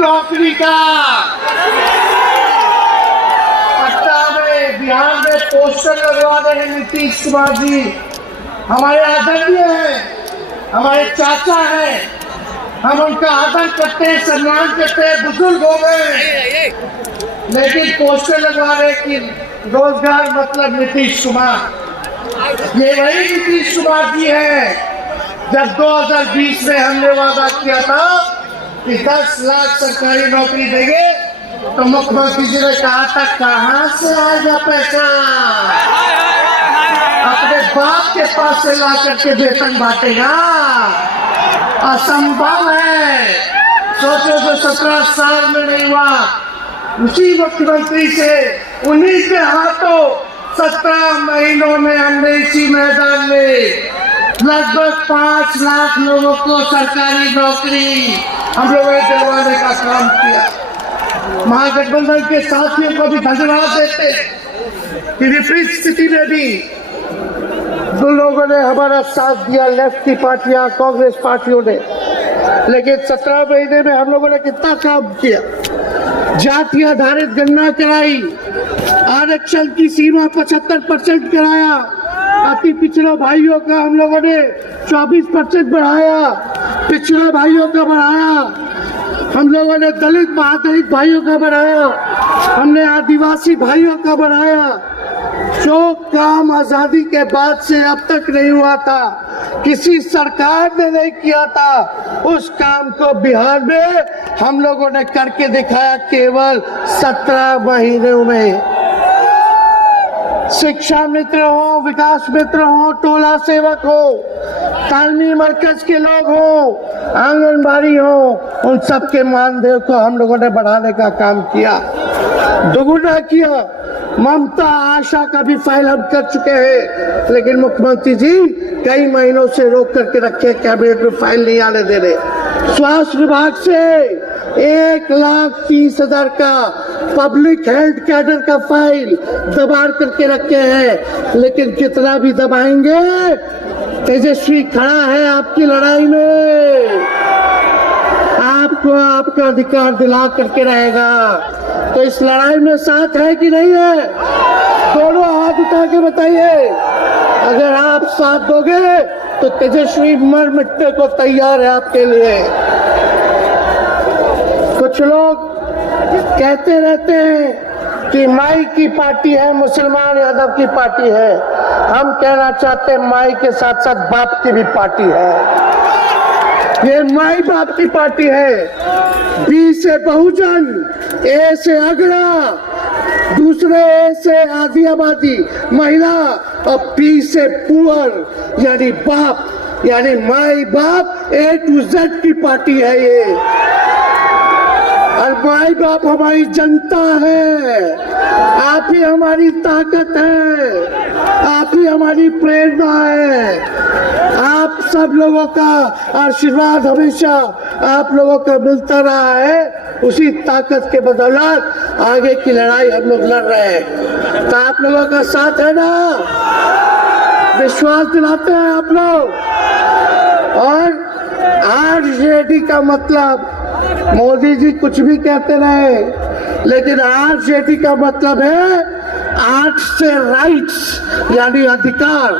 नौकरी का। पटना में, बिहार में पोस्टर लगवा रहे हैं नीतीश कुमार जी। हमारे आदरणीय हैं, हमारे चाचा हैं, हम उनका आदर करते हैं, सम्मान करते हैं, बुजुर्ग हो गए, लेकिन पोस्टर लगवा रहे कि रोजगार मतलब नीतीश कुमार। ये वही नीतीश कुमार जी हैं जब 2020 में हमने वादा किया था कि 10 लाख सरकारी नौकरी देंगे, तो मुख्यमंत्री जी ने कहा था कहां से आएगा पैसा, अपने बाप के पास से ला करके वेतन बांटेगा, असंभव है। सोचो जो 17 साल में नहीं हुआ, उसी मुख्यमंत्री से उन्हीं के हाथों 17 महीनों में हमने इसी मैदान में लगभग 5 लाख लोगों को सरकारी नौकरी हम लोगों ने दिलवाने का काम किया। महागठबंधन के साथियों को भी धन्यवाद देते कि विपरीत स्थिति में भी दो लोगों ने हमारा साथ दिया, लेफ्ट की पार्टियां, कांग्रेस पार्टियों ने। लेकिन 17 महीने में हम लोगों ने कितना काम किया। जाति आधारित गणना कराई, आरक्षण की सीमा 75% कराया, अति पिछड़े भाइयों का हम लोगों ने 24% बढ़ाया, पिछड़े भाइयों का बढ़ाया, हम लोगों ने दलित महादलित भाइयों का बढ़ाया, हमने आदिवासी भाइयों का बढ़ाया। जो काम आजादी के बाद से अब तक नहीं हुआ था, किसी सरकार ने नहीं किया था, उस काम को बिहार में हम लोगों ने करके दिखाया केवल 17 महीनों में। शिक्षा मित्र हो, विकास मित्र हो, टोला सेवक हो, तालमी मरकज के लोग हो, आंगनबाड़ी हो, उन सबके मानदेय को हम लोगों ने बढ़ाने का काम किया, दोगुना किया। ममता आशा का भी फाइल हम कर चुके हैं, लेकिन मुख्यमंत्री जी कई महीनों से रोक करके रखे, कैबिनेट में फाइल नहीं आने दे रहे। स्वास्थ्य विभाग से 1,30,000 का पब्लिक हेल्थ कैडर का फाइल दबा करके रखे हैं, लेकिन कितना भी दबाएंगे, तेजस्वी खड़ा है आपकी लड़ाई में, आपको आपका अधिकार दिला करके रहेगा। तो इस लड़ाई में साथ है कि नहीं है? दोनों हाथ उठा के बताइए। अगर आप साथ दोगे तो तेजस्वी मर मिटने को तैयार है आपके लिए। कुछ लोग कहते रहते हैं कि माई की पार्टी है, मुसलमान यादव की पार्टी है। हम कहना चाहते हैं माई के साथ साथ बाप की भी पार्टी है। ये माई बाप की पार्टी है। बी से बहुजन, ए से अगड़ा, दूसरे ए से आधी आबादी महिला, और पी से पुअर यानी बाप, यानी माई बाप A to Z की पार्टी है ये। और माई बाप हमारी जनता है, आप ही हमारी ताकत है, आप ही हमारी प्रेरणा है। आप सब लोगों का आशीर्वाद हमेशा आप लोगों का मिलता रहा है, उसी ताकत के बदौलत आगे की लड़ाई हम लोग लड़ रहे हैं। तो आप लोगों का साथ है ना, विश्वास दिलाते हैं आप लोग। और आरजेडी का मतलब, मोदी जी कुछ भी कहते रहे, लेकिन आरजेडी का मतलब है आर्ट से राइट्स यानी अधिकार,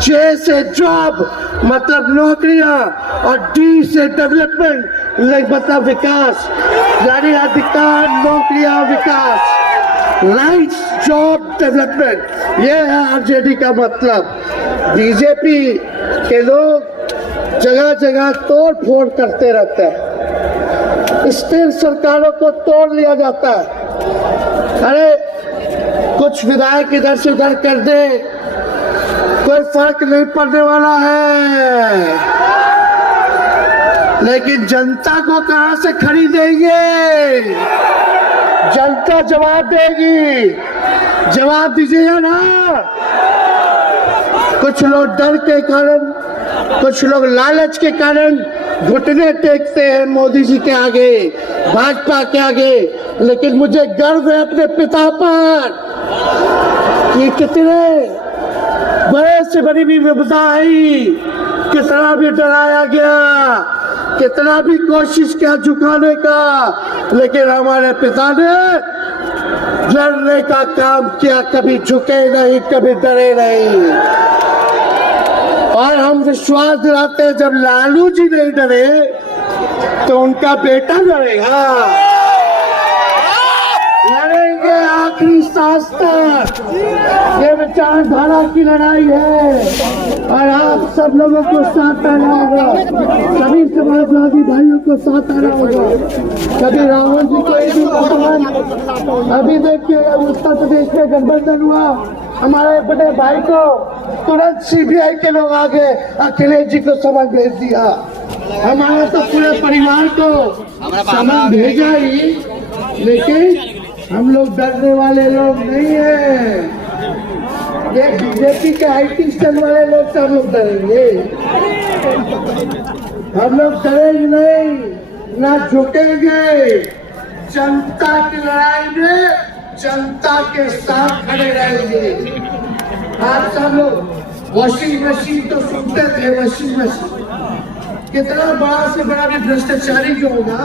जे से जॉब मतलब नौकरियां, और डी से डेवलपमेंट मतलब विकास, यानी अधिकार, नौकरियां, विकास, राइट्स, जॉब, डेवलपमेंट, ये है आरजेडी का मतलब। बीजेपी के लोग जगह जगह तोड़ फोड़ करते रहते हैं, स्थिर सरकारों को तोड़ लिया जाता है। अरे कुछ विधायक इधर से उधर कर दे, कोई फर्क नहीं पड़ने वाला है, लेकिन जनता को कहां से खरीदेंगे? जनता जवाब देगी, जवाब दीजिएगा ना। कुछ लोग डर के कारण, कुछ लोग लालच के कारण घुटने टेकते हैं मोदी जी के आगे, भाजपा के आगे, लेकिन मुझे गर्व है अपने पिता पर कि कितने बड़े से बड़ी भी विपदा आई, कितना भी डराया गया, कितना भी कोशिश किया झुकाने का, लेकिन हमारे पिता ने लड़ने का काम किया, कभी झुके नहीं, कभी डरे नहीं। और हम विश्वास दिलाते हैं, जब लालू जी नहीं डरे तो उनका बेटा डरेगा। लड़ेंगे आखिरी सांस तक। ये विचारधारा की लड़ाई है और आप सब लोगों को साथ आना होगा, सभी समाजवादी भाइयों को साथ आना होगा। कभी रावण जी को एक अभी देखिए उत्तर प्रदेश में गठबंधन हुआ, हमारे बड़े भाई को तुरंत सीबीआई के लोग आगे अखिलेश जी को समन भेज दिया। हमारे तो पूरे परिवार को समन भेजा ही, लेकिन हम लोग डरने वाले लोग नहीं है। ये बीजेपी के आईटी सेल वाले लोग से हम लोग डरेंगे, हम लोग डरेंगे नहीं, ना झुकेंगे। जनता की लड़ाई में जनता के साथ खड़े रहेंगे। आप सब लोग वॉशिंग मशीन तो सुनते थे, वॉशिंग मशीन कितना बड़ा से बड़ा भी भ्रष्टाचारी जो होगा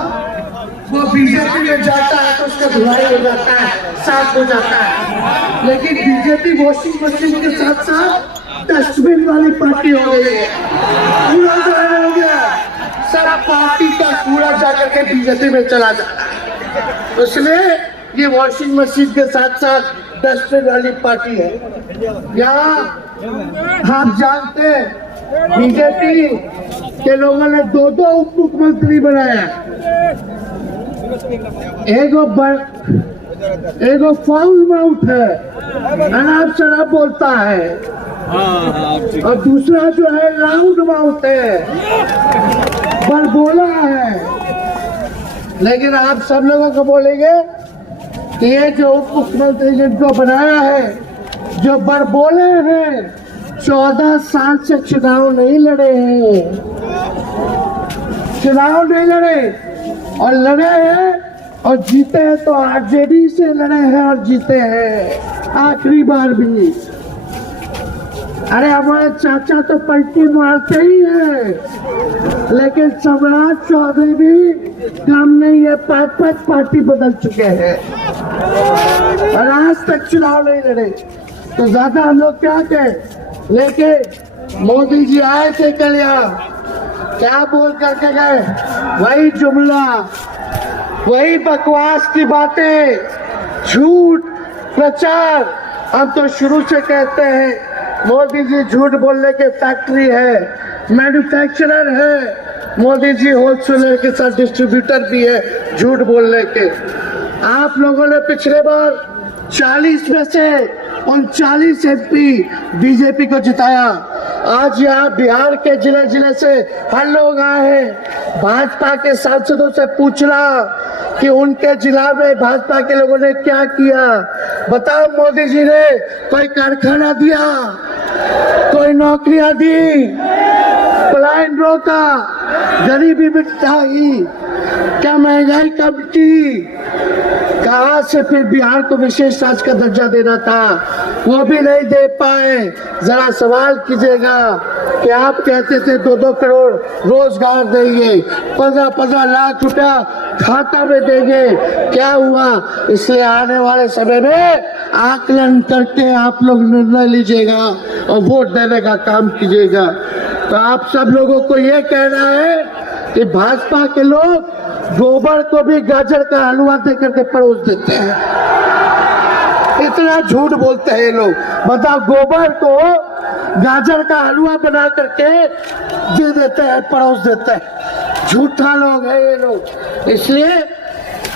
वो बीजेपी में जाता है तो उसका धुलाई हो जाता है, साफ हो जाता है। लेकिन बीजेपी वॉशिंग मशीन के साथ साथ डस्टबिन वाली पार्टी हो गई है। कूड़ा जलाना हो गया, सब पार्टी का कूड़ा जाकर के बीजेपी में चला जाता है। इसलिए ये वॉशिंग मशीन के साथ साथ डस्टबिन वाली पार्टी है। यहाँ आप जानते हैं बीजेपी के लोगों ने दो उप मुख्यमंत्री बनाया। एगो फाउल माउथ है, अनाप शराब बोलता है, और दूसरा जो है लाउड माउथ है, बड़बोला है। लेकिन आप सब लोगों को बोलेंगे कि ये जो उप मुख्यमंत्री जिनको बनाया है, जो बड़बोले हैं, 14 साल से चुनाव नहीं लड़े हैं, चुनाव नहीं लड़े और लड़े हैं और जीते हैं तो आरजेडी से लड़े हैं और जीते हैं आखिरी बार भी। अरे हमारे चाचा तो पलटी मारते ही हैं, लेकिन सम्राट चौधरी भी काम नहीं है, 5 पार्टी बदल चुके हैं और आज तक चुनाव नहीं लड़े। तो ज्यादा हम लोग क्या कहें, लेकिन मोदी जी आए थे कल यहाँ, क्या बोल करके गए, वही जुमला, वही बकवास की बातें, झूठ प्रचार। हम तो शुरू से कहते हैं मोदी जी झूठ बोलने के फैक्ट्री है, मैन्युफैक्चरर है। मोदी जी होलसेलर के साथ डिस्ट्रीब्यूटर भी है झूठ बोलने के। आप लोगों ने पिछले बार 40 में से 39 एमपी बीजेपी को जिताया। आज यहाँ बिहार के जिले जिले से हर लोग आए हैं, भाजपा के सांसदों से पूछना कि उनके जिला में भाजपा के लोगों ने क्या किया। बताओ, मोदी जी ने कोई कारखाना दिया, कोई नौकरियां दी, पलायन रोका, गरीबी मिटाई, क्या महंगाई कम की? कहां से फिर बिहार को विशेष राज्य का दर्जा देना था, वो भी नहीं दे पाए। जरा सवाल कीजिएगा कि आप कहते थे 2-2 करोड़ रोजगार देंगे, 15-15 लाख रुपया खाता में देंगे, क्या हुआ? इसलिए आने वाले समय में आकलन करके आप लोग निर्णय लीजिएगा और वोट देने का काम कीजिएगा। तो आप सब लोगों को ये कहना है कि भाजपा के लोग गोबर को भी गाजर का हलवा दे करके परोस देते हैं। इतना झूठ बोलते हैं ये लोग। बताओ, गोबर को गाजर का हलवा बना करके दे देते हैं, परोस देते हैं। झूठा लोग है ये लोग। इसलिए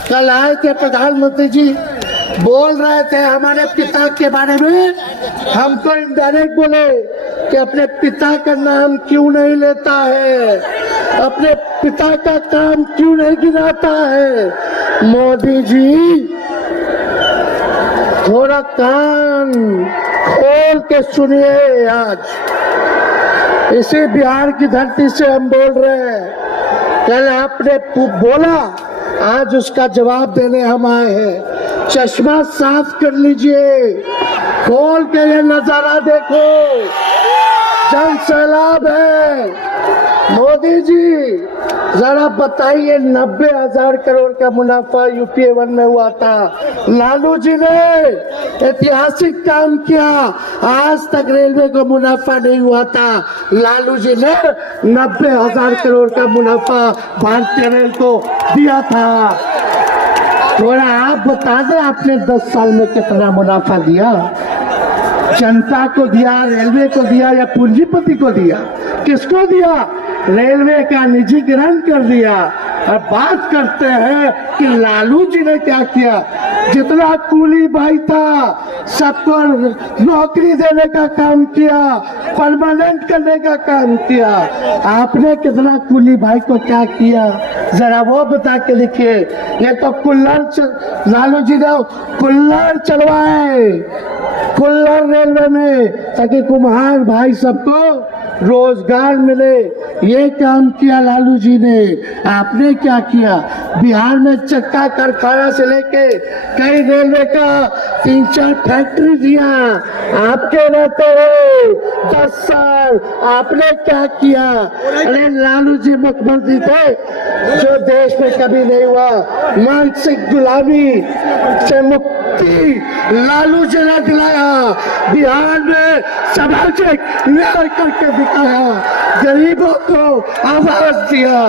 कल आए थे प्रधानमंत्री जी, बोल रहे थे हमारे पिता के बारे में, हमको इनडायरेक्ट बोले कि अपने पिता का नाम क्यों नहीं लेता है, अपने पिता का काम क्यों नहीं गिनाता है। मोदी जी थोड़ा कान खोल के सुनिए। आज इसी बिहार की धरती से हम बोल रहे हैं, कल आपने बोला, आज उसका जवाब देने हम आए हैं। चश्मा साफ कर लीजिए, खोल के ये नजारा देखो, जन सैलाब है। मोदी जी जरा बताइए, 90,000 करोड़ का मुनाफा यूपीए 1 में हुआ था। लालू जी ने ऐतिहासिक काम किया, आज तक रेलवे को मुनाफा नहीं हुआ था। लालू जी ने 90,000 करोड़ का मुनाफा भारतीय रेल को दिया था। थोड़ा आप बता दें, आपने 10 साल में कितना मुनाफा दिया? जनता को दिया, रेलवे को दिया या पूंजीपति को दिया? किसको दिया? रेलवे का निजीकरण कर दिया। और बात करते हैं कि लालू जी ने क्या किया। जितना कूली भाई था सबको नौकरी देने का काम किया, परमानेंट करने का काम किया। आपने कितना कूली भाई को क्या किया, जरा वो बता के लिखिए। ये तो लालू जी ने कुल्लर चलवाए, कुल्लर रेलवे में, ताकि कुम्हार भाई सबको रोजगार मिले। ये काम किया लालू जी ने। आपने क्या किया? बिहार में चक्का कारखाना से लेके कई रेलवे का 3-4 फैक्ट्री दिया। आपके रहते हुए 10 साल आपने क्या किया? अरे लालू जी मुख्यमंत्री थे जो देश में कभी नहीं हुआ। मानसिक गुलामी से मुक्ति लालू जी ने दिलाया। बिहार में सामाजिक न्याय करके दिखाया, गरीबों को आवाज दिया।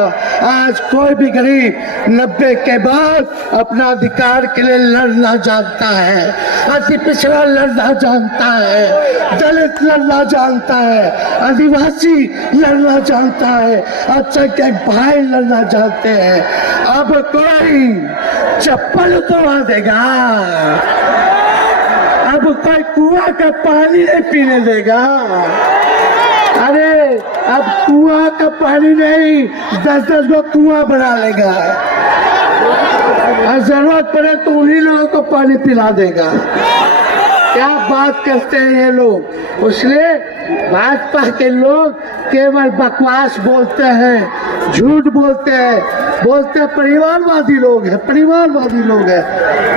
आज कोई भी गरीब 90 के बाद अपना अधिकार के लिए लड़ना जानता है, अति पिछड़ा लड़ना जानता है, दलित लड़ना जानता है, आदिवासी लड़ना जानता है, अल्पसंख्यक भाई लड़ना जानते हैं। अब कोई चप्पल उतरवा देगा, अब कोई कुआं का पानी नहीं पीने देगा। अरे अब कुआं का पानी नहीं, 10-10 गो कुआं बना लेगा और जरूरत पड़े तो उन्हीं लोगों को पानी पिला देगा। क्या बात करते हैं ये लोग। इसलिए भाजपा के लोग केवल बकवास बोलते हैं, झूठ बोलते हैं, परिवारवादी लोग हैं, परिवारवादी लोग हैं।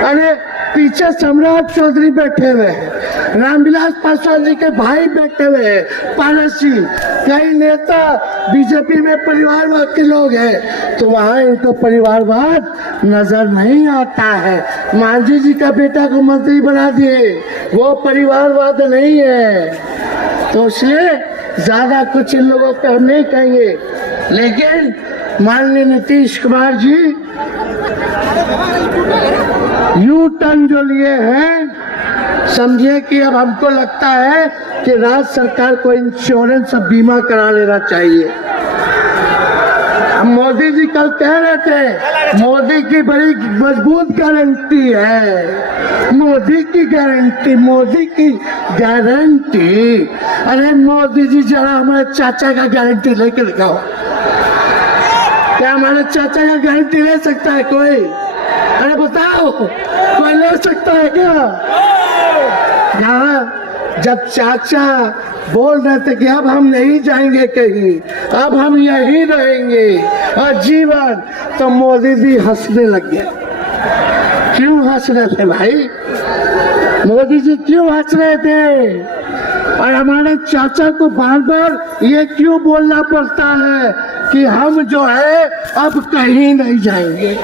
अरे पीछे सम्राट चौधरी बैठे हुए हैं, रामविलास पासवान जी के भाई बैठे हुए हैं, पारस जी, कई नेता बीजेपी में परिवारवाद के लोग हैं, तो वहाँ इनको परिवारवाद नजर नहीं आता है। मांझी जी का बेटा को मंत्री बना दिए, वो परिवारवाद नहीं है। तो इसलिए ज्यादा कुछ इन लोगों को हम नहीं कहेंगे। लेकिन माननीय नीतीश कुमार जी यू टर्न जो लिए हैं, समझिए कि अब हमको लगता है कि राज्य सरकार को इंश्योरेंस और बीमा करा लेना चाहिए। मोदी जी कल कह रहे थे मोदी की बड़ी मजबूत गारंटी है, मोदी की गारंटी, मोदी की गारंटी। अरे मोदी जी जरा हमारे चाचा का गारंटी लेके दिखाओ। क्या हमारे चाचा का गारंटी ले सकता है कोई? अरे बताओ, कोई ले सकता है क्या? यहाँ जब चाचा बोल रहे थे कि अब हम नहीं जाएंगे कहीं, अब हम यहीं रहेंगे और जीवन, तो मोदी जी हंसने लग गए। क्यों हंस रहे थे भाई? मोदी जी क्यों हंस रहे थे? और हमारे चाचा को बार बार ये क्यों बोलना पड़ता है कि हम जो है अब कहीं नहीं जाएंगे,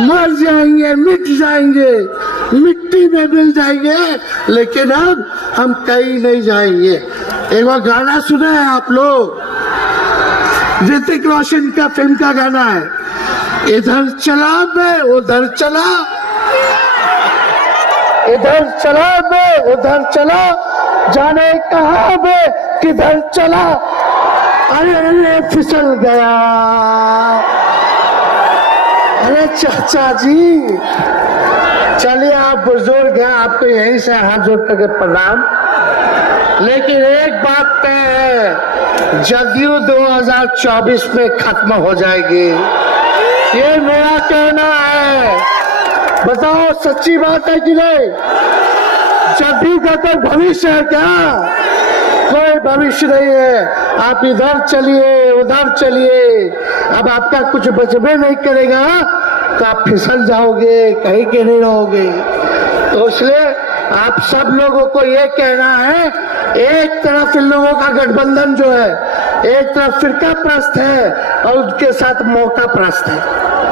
मर जाएंगे, मिट जाएंगे, मिट्टी में मिल जाएंगे, लेकिन अब हम कहीं नहीं जाएंगे। एक बार गाना सुना है आप लोग? ऋतिक रोशन का फिल्म का गाना है, इधर चला मैं उधर चला, इधर चला मैं उधर चला, जाने कहाँ मैं किधर चला, अरे फिसल गया। अरे चाचा जी, चलिए आप बुजुर्ग हैं, आपको यहीं से हाथ जोड़ करके प्रणाम। लेकिन एक बात तय है, जदयू 2024 में खत्म हो जाएगी, ये मेरा कहना है। बताओ सच्ची बात है कि नहीं? जदयू का कोई भविष्य है क्या? कोई भविष्य नहीं है। आप इधर चलिए उधर चलिए, अब आपका कुछ बचबे नहीं करेगा तो आप फिसल जाओगे, कहीं के नहीं रहोगे। तो इसलिए आप सब लोगों को ये कहना है, एक तरफ इन लोगों का गठबंधन जो है एक तरफ फिरका प्रस्त है और उसके साथ मौका प्रस्त है।